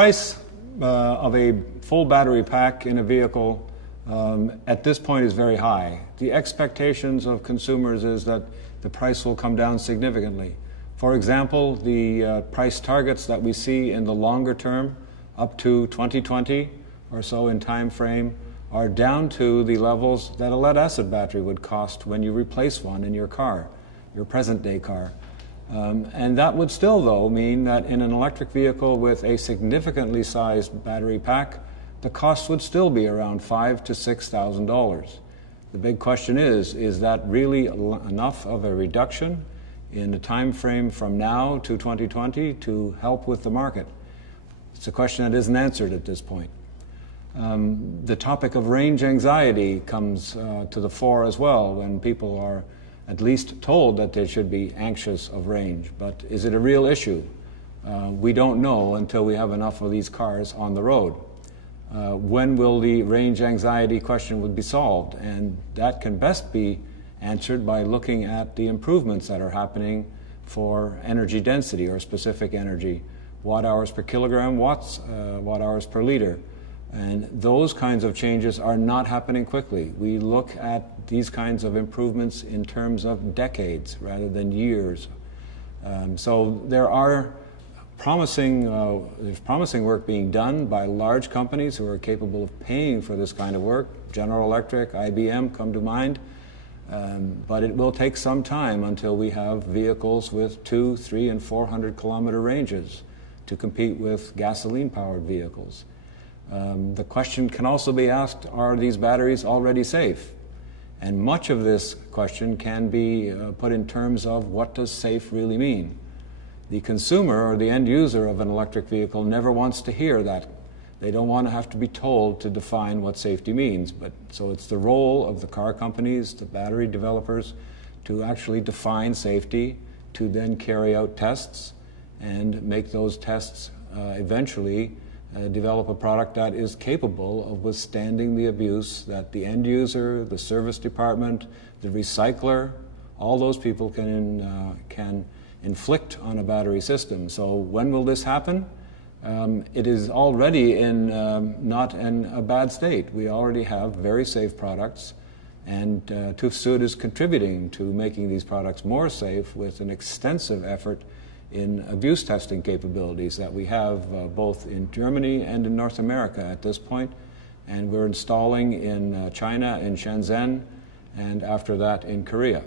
price of a full battery pack in a vehicle at this point is very high. The expectations of consumers is that the price will come down significantly. For example, the price targets that we see in the longer term, up to 2020 or so in time frame, are down to the levels that a lead-acid battery would cost when you replace one in your car, your present-day car. And that would still, though, mean that in an electric vehicle with a significantly sized battery pack, the cost would still be around $5,000 to $6,000. The big question is that really enough of a reduction in the time frame from now to 2020 to help with the market? It's a question that isn't answered at this point. The topic of range anxiety comes to the fore as well when people are at least told that they should be anxious of range. But is it a real issue? We don't know until we have enough of these cars on the road. When will the range anxiety question would be solved? And that can best be answered by looking at the improvements that are happening for energy density or specific energy, watt hours per kilogram, watt hours per liter. And those kinds of changes are not happening quickly. We look at these kinds of improvements in terms of decades rather than years. So there's promising work being done by large companies who are capable of paying for this kind of work. General Electric, IBM come to mind. But it will take some time until we have vehicles with 200, 300, and 400 kilometer ranges to compete with gasoline-powered vehicles. The question can also be asked, are these batteries already safe? And much of this question can be put in terms of what does safe really mean? The consumer or the end user of an electric vehicle never wants to hear that. They don't want to have to be told to define what safety means. So it's the role of the car companies, the battery developers, to actually define safety, to then carry out tests and make those tests eventually develop a product that is capable of withstanding the abuse that the end user, the service department, the recycler, all those people can inflict on a battery system. So when will this happen? It is already not in a bad state. We already have very safe products, and TÜV SÜD is contributing to making these products more safe with an extensive effort in abuse testing capabilities that we have both in Germany and in North America at this point, and we're installing in China, in Shenzhen, and after that in Korea.